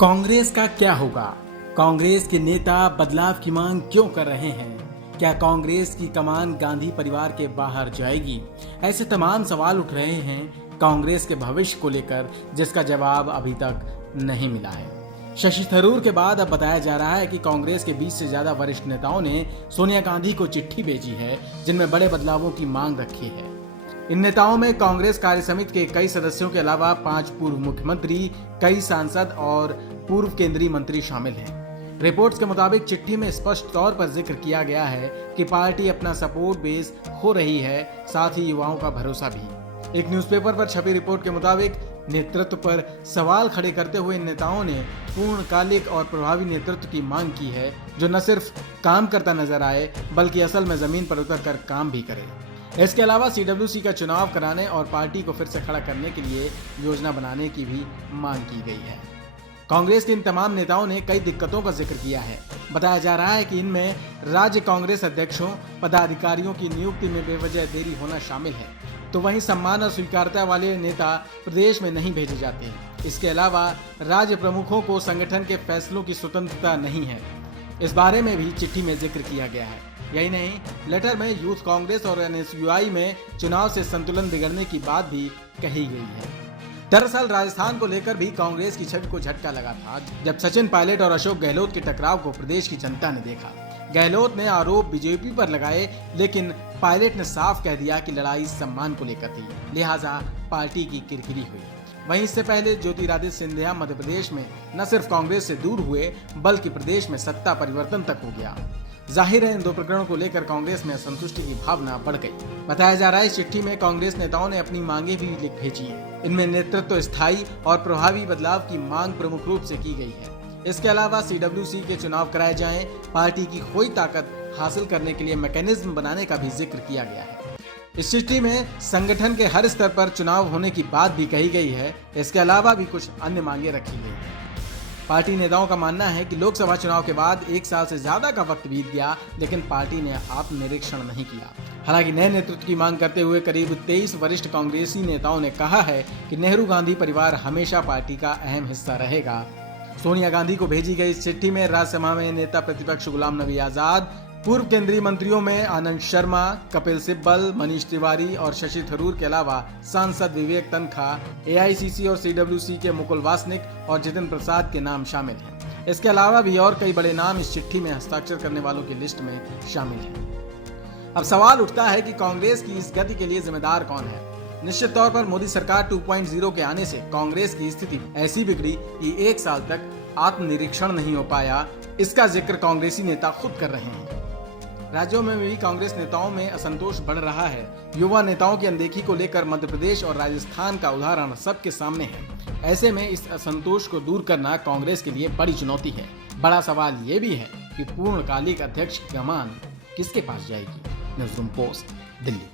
कांग्रेस का क्या होगा? कांग्रेस के नेता बदलाव की मांग क्यों कर रहे हैं? क्या कांग्रेस की कमान गांधी परिवार के बाहर जाएगी? ऐसे तमाम सवाल उठ रहे हैं कांग्रेस के भविष्य को लेकर, जिसका जवाब अभी तक नहीं मिला है। शशि थरूर के बाद अब बताया जा रहा है कि कांग्रेस के 20 से ज्यादा वरिष्ठ नेताओं ने सोनिया गांधी को चिट्ठी भेजी है, जिनमें बड़े बदलावों की मांग रखी है। इन नेताओं में कांग्रेस कार्य समिति के कई सदस्यों के अलावा 5 पूर्व मुख्यमंत्री, कई सांसद और पूर्व केंद्रीय मंत्री शामिल हैं। रिपोर्ट्स के मुताबिक चिट्ठी में स्पष्ट तौर पर जिक्र किया गया है कि पार्टी अपना सपोर्ट बेस खो रही है, साथ ही युवाओं का भरोसा भी। एक न्यूज़पेपर पर छपी रिपोर्ट के मुताबिक नेतृत्व पर सवाल खड़े करते हुए इन नेताओं ने पूर्णकालिक और प्रभावी नेतृत्व की मांग की है, जो न सिर्फ काम करता नजर आए बल्कि असल में जमीन पर उतर कर काम भी करे। इसके अलावा सीडब्ल्यूसी का चुनाव कराने और पार्टी को फिर से खड़ा करने के लिए योजना बनाने की भी मांग की गई है। कांग्रेस के इन तमाम नेताओं ने कई दिक्कतों का जिक्र किया है। बताया जा रहा है कि इनमें राज्य कांग्रेस अध्यक्षों, पदाधिकारियों की नियुक्ति में बेवजह देरी होना शामिल है, तो वहीं सम्मान और स्वीकार्यता वाले नेता प्रदेश में नहीं भेजे जाते हैं। इसके अलावा राज्य प्रमुखों को संगठन के फैसलों की स्वतंत्रता नहीं है। इस बारे में भी चिट्ठी में जिक्र किया गया है। यही नहीं, लेटर में यूथ कांग्रेस और एनएसयूआई में चुनाव से संतुलन बिगड़ने की बात भी कही गई है। दरअसल राजस्थान को लेकर भी कांग्रेस की छवि को झटका लगा था, जब सचिन पायलट और अशोक गहलोत के टकराव को प्रदेश की जनता ने देखा। गहलोत ने आरोप बीजेपी पर लगाए, लेकिन पायलट ने साफ कह दिया कि लड़ाई सम्मान को लेकर थी, लिहाजा पार्टी की किरकिरी हुई। वहीं इससे पहले ज्योतिरादित्य सिंधिया मध्य प्रदेश में न सिर्फ कांग्रेस से दूर हुए, बल्कि प्रदेश में सत्ता परिवर्तन तक हो गया। जाहिर है इन दो प्रकरणों को लेकर कांग्रेस में असंतुष्टि की भावना बढ़ गई। बताया जा रहा है इस चिट्ठी में कांग्रेस नेताओं ने अपनी मांगे भी लिख भेजी है। इनमें नेतृत्व स्थायी और प्रभावी बदलाव की मांग प्रमुख रूप से की गई है। इसके अलावा सीडब्ल्यूसी के चुनाव कराए जाएं, पार्टी की खोई ताकत हासिल करने के लिए मैकेनिज्म बनाने का भी जिक्र किया गया है। इस चिट्ठी में संगठन के हर स्तर पर चुनाव होने की बात भी कही गई है। इसके अलावा भी कुछ अन्य मांगे रखी गई हैं। पार्टी नेताओं का मानना है कि लोकसभा चुनाव के बाद 1 साल से ज्यादा का वक्त बीत गया, लेकिन पार्टी ने आत्मनिरीक्षण नहीं किया। हालांकि नए नेतृत्व की मांग करते हुए करीब 23 वरिष्ठ कांग्रेसी नेताओं ने कहा है कि नेहरू गांधी परिवार हमेशा पार्टी का अहम हिस्सा रहेगा। सोनिया गांधी को भेजी गई इस चिट्ठी में राज्यसभा में नेता प्रतिपक्ष गुलाम नबी आजाद, पूर्व केंद्रीय मंत्रियों में आनंद शर्मा, कपिल सिब्बल, मनीष तिवारी और शशि थरूर के अलावा सांसद विवेक तनखा, एआईसीसी और सीडब्ल्यूसी के मुकुल वासनिक और जितेंद्र प्रसाद के नाम शामिल हैं। इसके अलावा भी और कई बड़े नाम इस चिट्ठी में हस्ताक्षर करने वालों की लिस्ट में शामिल हैं। अब सवाल उठता है कि कांग्रेस की इस गति के लिए जिम्मेदार कौन है? निश्चित तौर पर मोदी सरकार 2.0 के आने से कांग्रेस की स्थिति ऐसी बिगड़ी कि 1 साल तक आत्मनिरीक्षण नहीं हो पाया। इसका जिक्र कांग्रेसी नेता खुद कर रहे हैं। राज्यों में भी कांग्रेस नेताओं में असंतोष बढ़ रहा है। युवा नेताओं की अनदेखी को लेकर मध्य प्रदेश और राजस्थान का उदाहरण सबके सामने है। ऐसे में इस असंतोष को दूर करना कांग्रेस के लिए बड़ी चुनौती है। बड़ा सवाल ये भी है कि पूर्णकालिक अध्यक्ष की कमान किसके पास जाएगी? Newsroom post, Delhi.